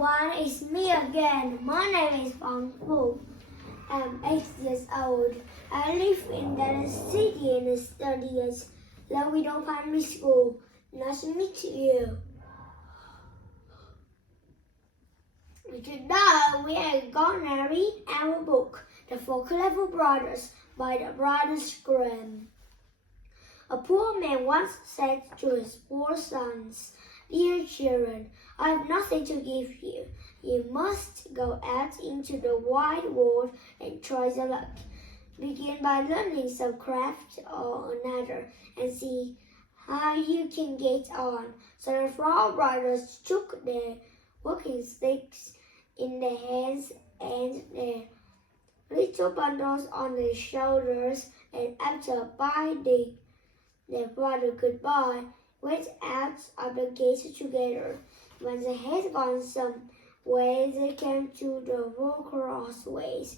everyone, it's me again. My name is Wang Fu. I'm 8 years old. I live in the city and study at Lowido Primary School. Nice to meet you. Today we are gonna read our book, The Four Clever Brothers by the Brothers Grimm. A poor man once said to his 4 sons, "Dear children, I have nothing to give you. You must go out into the wide world and try your luck. Begin by learning some craft or another and see how you can get on." So the 4 brothers took their walking sticks in their hands and their little bundles on their shoulders, and after bidding their brother goodbye, went out of the gate together. When they had gone some way, they came to the 4 crossways,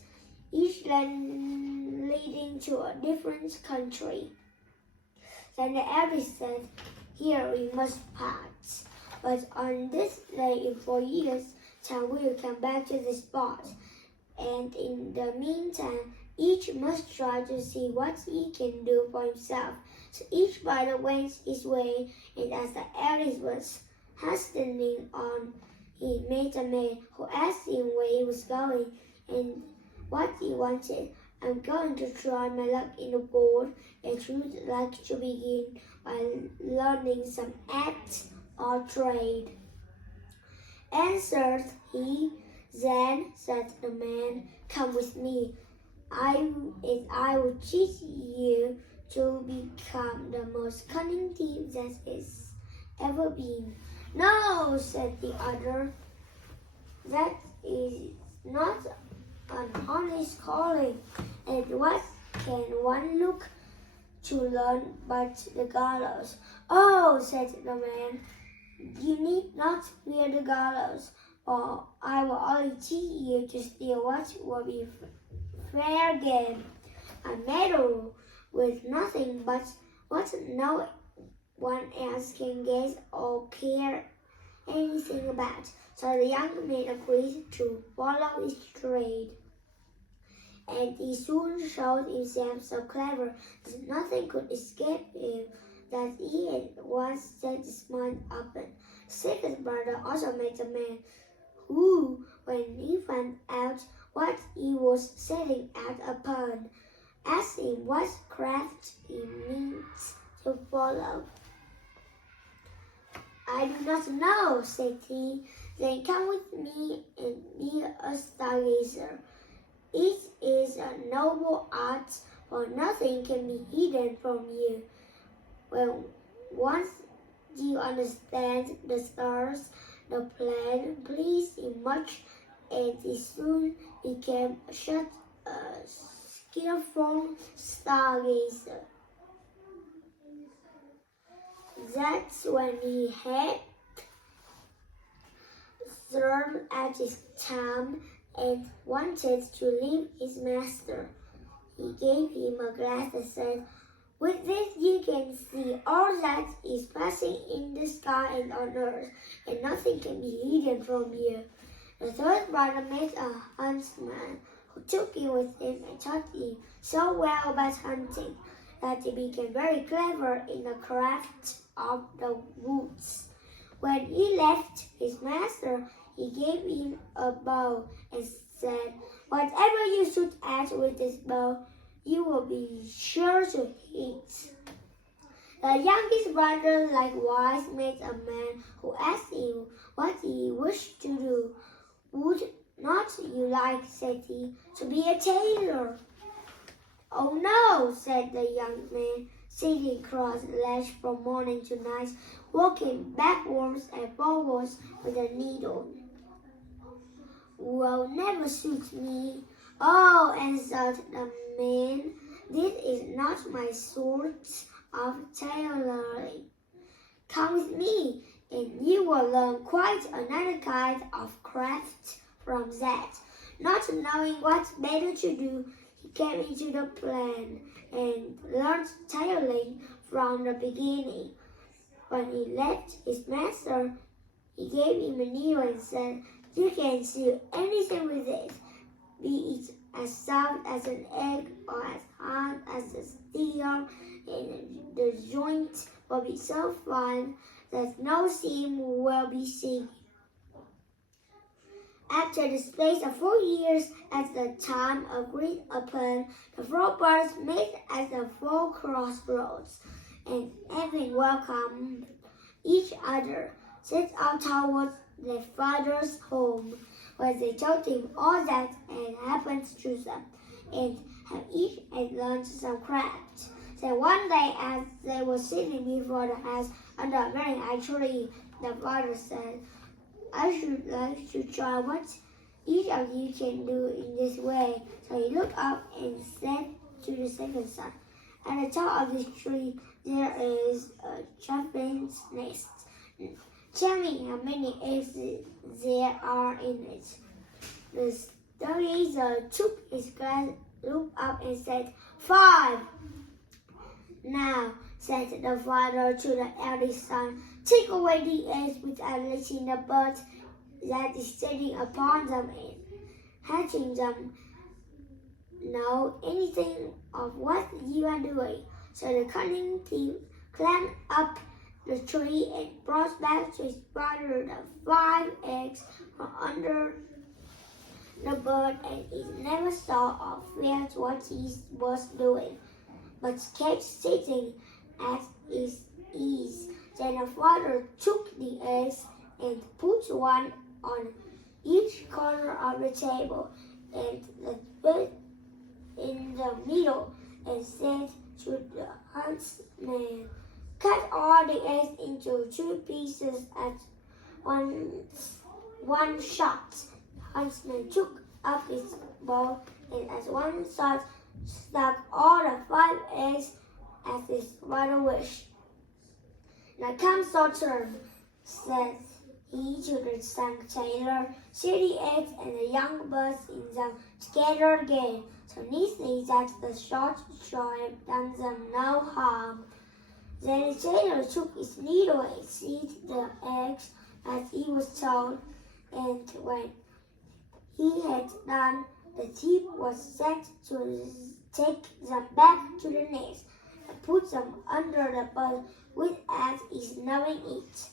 each leading to a different country. Then the eldest said, "Here we must part, but on this day in 4 years' time we will come back to this spot, and in the meantime each must try to see what he can do for himself." So each brother went his way, and as the eldest was hastening on, he met a man who asked him where he was going and what he wanted. "I'm going to try my luck in the world, and would like to begin by learning some act or trade," answered he. "Then," said the man, "come with me. I will teach you to become the most cunning thief that has ever been." "No," said the other, "that is not an honest calling, and what can one look to learn but the gallows?" "Oh," said the man, "you need not fear the gallows, for I will only teach you to steal what will be fair game. I meddle with nothing but what no one else can guess or care anything about." So the young man agreed to follow his trade, and he soon showed himself so clever that nothing could escape him, that he had once set his mind upon. The second brother also met a man who, when he found out what he was setting out upon, asked him what craft he meant to follow. "I do not know," said he. "Then come with me and be a stargazer. It is a noble art, for nothing can be hidden from you. When once you understand the stars, the plan pleased him much, and he soon became a skillful stargazer. That's when he had thrown out his thumb and wanted to leave his master. He gave him a glass and said, 'With this you can see all that is passing in the sky and on earth, and nothing can be hidden from you.' The third brother met a huntsman who took him with him and taught him so well about hunting that he became very clever in the craft of the woods. When he left his master, he gave him a bow and said, 'Whatever you shoot at with this bow, you will be sure to hit.' The youngest brother likewise met a man who asked him what he wished to do. 'Would not you like,' said he, 'to be a tailor?' 'Oh no,' said the young man, sitting cross-legged from morning to night, walking backwards and forwards with a needle. 'Will never suit me.' 'Oh,' answered the man, 'this is not my sort of tailoring. Come with me, and you will learn quite another kind of craft from that.' Not knowing what better to do, he came into the plan and learned tailoring from the beginning. When he left his master, he gave him a needle and said, You can do anything with it, be it as soft as an egg or as hard as a steel, and the joint will be so fine that no seam will be seen. After the space of 4 years, at the time agreed upon, the 4 brothers met at the 4 crossroads, and having welcomed each other, set out towards their father's home, where they told him all that had happened to them, and have each had learned some craft. Then one day, as they were sitting before the house under a very high tree, the father said, "I should like to try what each of you can do in this way." So he looked up and said to the second son, "At the top of this tree there is a chaffinch's nest. Tell me how many eggs there are in it." The storyteller took his glass, looked up and said, "5." "Now," said the father to the eldest son, "take away the eggs without letting the bird that is sitting upon them and hatching them know anything of what you are doing." So the cunning thief climbed up the tree and brought back to his father the 5 eggs from under the bird, and he never saw or felt what he was doing, but kept sitting at his ease. Then the father took the eggs and put one on each corner of the table, and the bird in the middle, and said to the huntsman, "Cut all the eggs into 2 pieces at one shot." The huntsman took up his bow, and at one shot stuck all the 5 eggs as his father wished. "Now come, Sultan," said he to the young tailor, "see the eggs and the young birds in them together again, so neatly that the shot shall have done them no harm." Then the tailor took his needle and sewed the eggs as he was told, and when he had done, the thief was set to take them back to the nest and put them under the bird without his knowing it.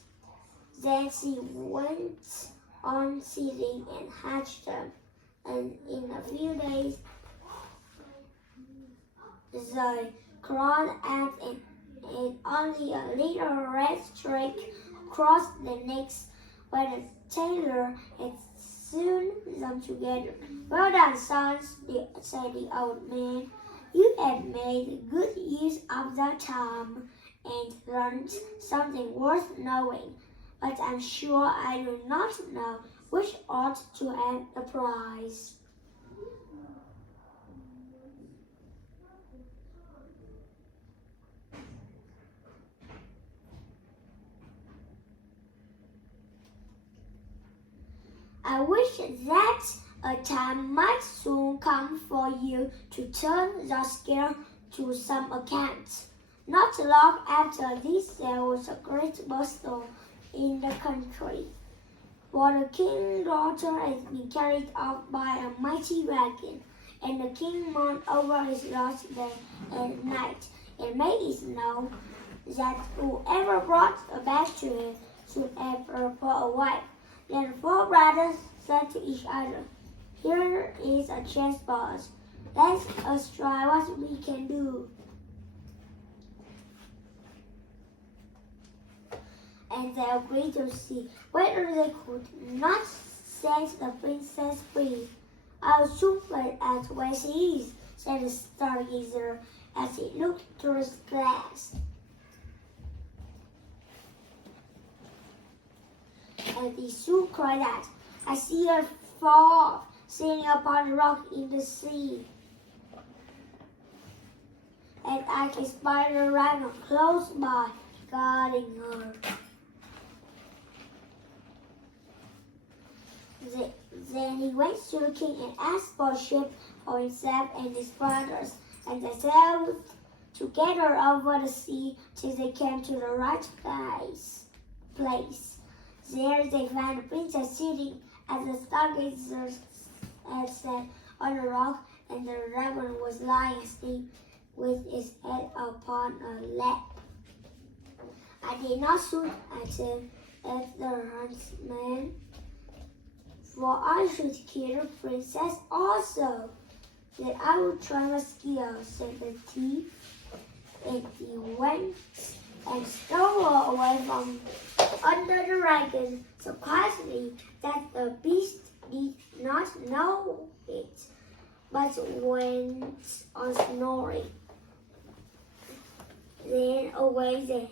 Then he went on seeding and hatched them, and in a few days they crawled out and only a little red streak across the necks, where the tailor had sewn them together. "Well done, sons," said the old man. "You have made good use of the time and learned something worth knowing, but I'm sure I do not know which ought to have the prize." I wish that a time might soon come for you to turn the scale to some account. Not long after this, there was a great bustle in the country, for the king's daughter had been carried off by a mighty wagon, and the king mourned over his lost day and night, and made it known that whoever brought her back to him should have her for a wife. Then the 4 brothers said to each other, "Here is a chance for us. Let us try what we can do." And they agreed to see whether they could not set the princess free. "I'll soon find out where she is," said the stargazer as he looked through his glass. And he soon cried out, "I see her far, sitting upon a rock in the sea, and I can spy the dragon close by, guarding her." Then he went to the king and asked for a ship for himself and his brothers, and they sailed together over the sea till they came to the right place. There they found the princess sitting as the stargazers had sat on a rock, and the dragon was lying asleep with his head upon a lap. I did not shoot at him, as the huntsman, for I should kill the princess also. Then I would try my skill, said the thief. And he went and stole her away from under the dragon so quietly that the beast did not know it, but went on snoring. Then away the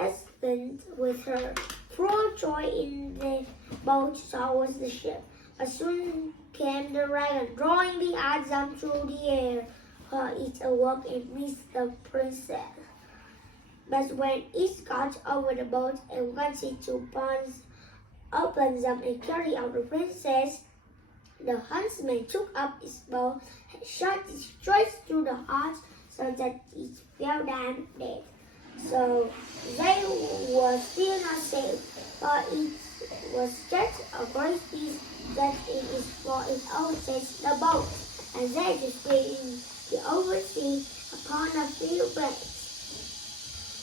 husband with her, full of joy in the boat towards the ship. But soon came the dragon, drawing the Adam through the air. It awoke and missed the princess. But when it got over the boat and wanted to open them and carry out the princess, the huntsman took up his bow and shot it straight through the heart so that it fell down dead. So they were still not safe, but it was just a great beast that it is for it overtakes the boat, and they just in the oversea upon a few breaks.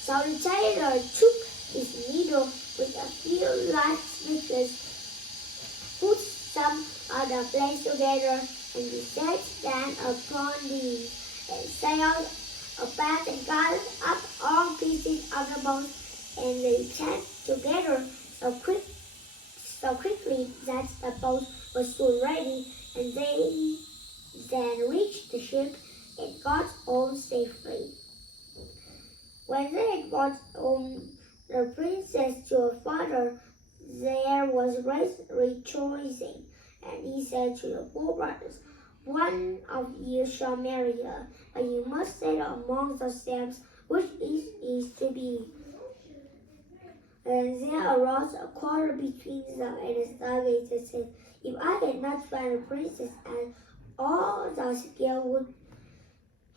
So the tailor took his needle with a few light switches, put some other place together, and he sat down upon these, and sailed about and gathered up all pieces of the boat, and they tied together so quickly that the boat was soon ready, and they then reached the ship and got home safely. When they had brought home the princess to her father, there was great rejoicing, and he said to the four brothers, "One of you shall marry her, but you must settle among yourselves which is to be." And there arose a quarrel between them, and the stargazer said, "If I had not found the princess, and all the skill would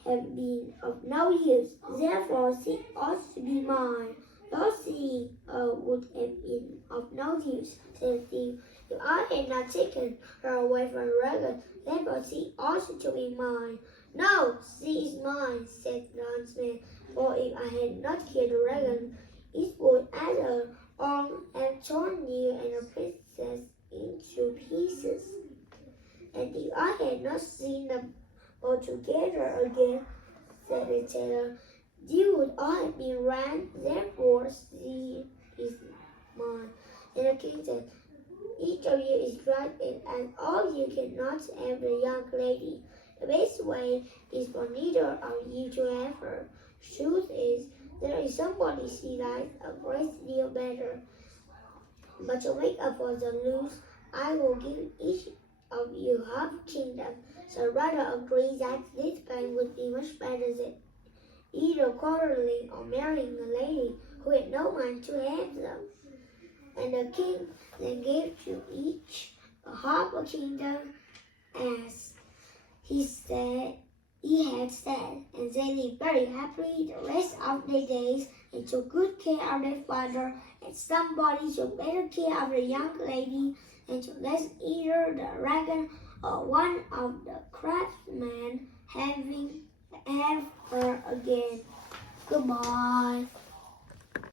have been of no use. Therefore she ought to be mine. Though she would have been of no use," said the thief, "if I had not taken her away from the dragon, therefore she ought to be mine." "No, she is mine," said the huntsman, "for if I had not killed the dragon, it would either have torn you and the princess into pieces. And if I had not seen them both together again," said the tailor, "you would all have been run. Therefore she is mine." And the king said, "Each of you is right, and all you cannot have the young lady. The best way is for neither of you to have her. Truth is, there is somebody she likes a great deal better. But to make up for the loss, I will give each of you half kingdom." So the brother agreed that this plan would be much better than either quarreling or marrying a lady who had no man to have them. And the king then gave to each a half a kingdom as he had said, and they lived very happily the rest of their days and took good care of their father, and somebody took better care of the young lady and to let either the dragon or one of the craftsmen have her again. Goodbye.